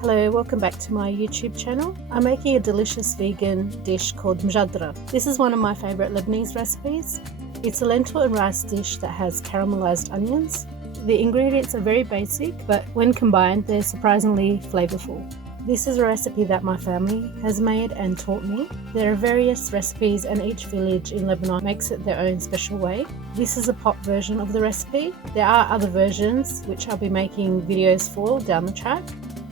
Hello, welcome back to my YouTube channel. I'm making a delicious vegan dish called Mujadara. This is one of my favourite Lebanese recipes. It's a lentil and rice dish that has caramelised onions. The ingredients are very basic, but when combined they're surprisingly flavourful. This is a recipe that my family has made and taught me. There are various recipes and each village in Lebanon makes it their own special way. This is a pot version of the recipe. There are other versions which I'll be making videos for down the track.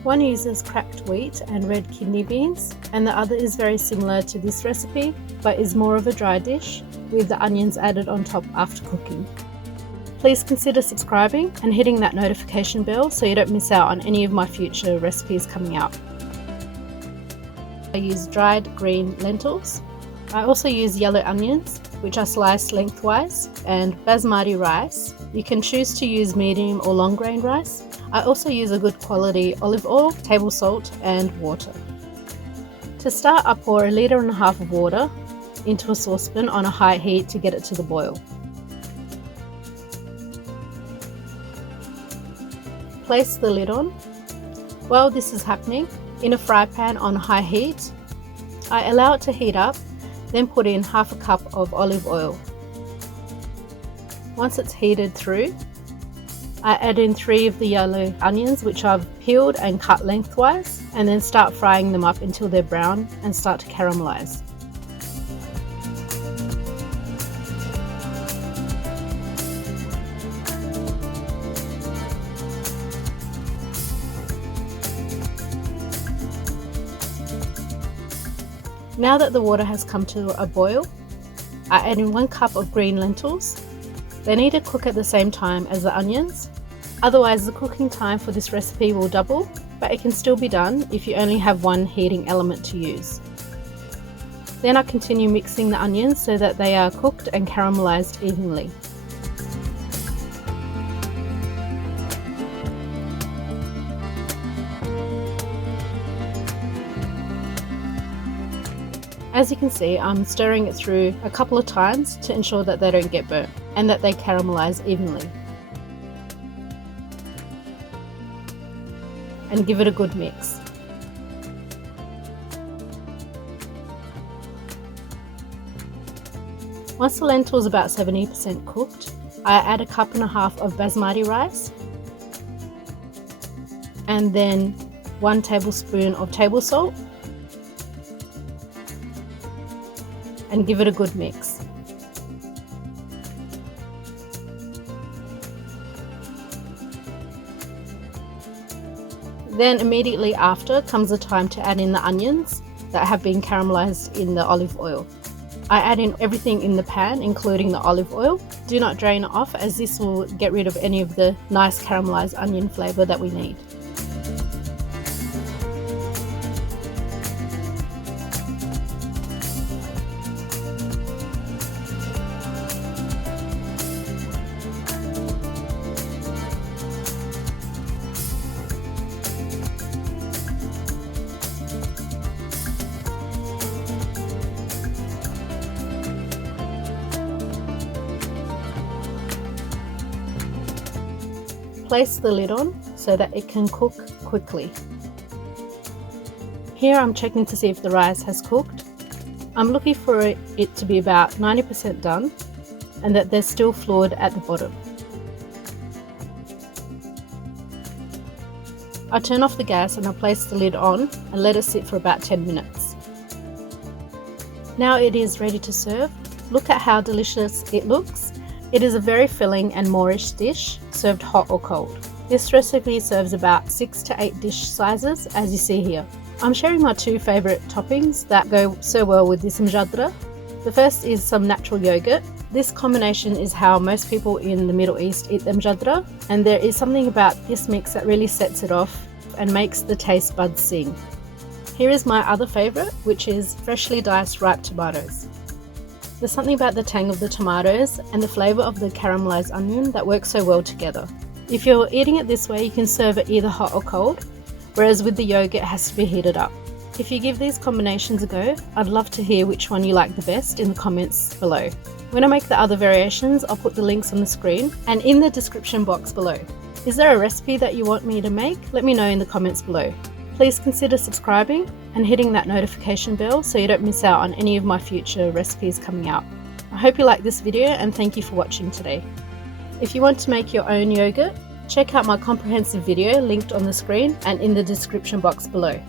One uses cracked wheat and red kidney beans, and the other is very similar to this recipe but is more of a dry dish with the onions added on top after cooking. Please consider subscribing and hitting that notification bell so you don't miss out on any of my future recipes coming out. I use dried green lentils. I also use yellow onions, which are sliced lengthwise, and basmati rice. You can choose to use medium or long grain rice. I also use a good quality olive oil, table salt and water. To start, I pour 1.5 litres of water into a saucepan on a high heat to get it to the boil. Place the lid on. While this is happening, in a fry pan on high heat, I allow it to heat up, then put in 1/2 cup of olive oil. Once it's heated through, I add in 3 of the yellow onions which I've peeled and cut lengthwise, and then start frying them up until they're brown and start to caramelize. Now that the water has come to a boil, I add in 1 cup of green lentils. They need to cook at the same time as the onions, otherwise the cooking time for this recipe will double, but it can still be done if you only have one heating element to use. Then I continue mixing the onions so that they are cooked and caramelized evenly. As you can see, I'm stirring it through a couple of times to ensure that they don't get burnt and that they caramelize evenly. And give it a good mix. Once the lentil is about 70% cooked, I add 1.5 cups of basmati rice and then 1 tablespoon of table salt, and give it a good mix. Then immediately after comes the time to add in the onions that have been caramelized in the olive oil. I add in everything in the pan, including the olive oil. Do not drain it off, as this will get rid of any of the nice caramelized onion flavor that we need. Place the lid on so that it can cook quickly. Here I'm checking to see if the rice has cooked. I'm looking for it to be about 90% done and that there's still fluid at the bottom. I turn off the gas and I place the lid on and let it sit for about 10 minutes. Now it is ready to serve. Look at how delicious it looks. It is a very filling and morish dish, served hot or cold. This recipe serves about 6 to 8 dish sizes, as you see here. I'm sharing my 2 favourite toppings that go so well with this mujadara. The first is some natural yogurt. This combination is how most people in the Middle East eat the mujadara, and there is something about this mix that really sets it off and makes the taste buds sing. Here is my other favourite, which is freshly diced ripe tomatoes. There's something about the tang of the tomatoes and the flavour of the caramelised onion that works so well together. If you're eating it this way, you can serve it either hot or cold, whereas with the yogurt it has to be heated up. If you give these combinations a go, I'd love to hear which one you like the best in the comments below. When I make the other variations, I'll put the links on the screen and in the description box below. Is there a recipe that you want me to make? Let me know in the comments below. Please consider subscribing and hitting that notification bell so you don't miss out on any of my future recipes coming out. I hope you like this video and thank you for watching today. If you want to make your own yogurt, check out my comprehensive video linked on the screen and in the description box below.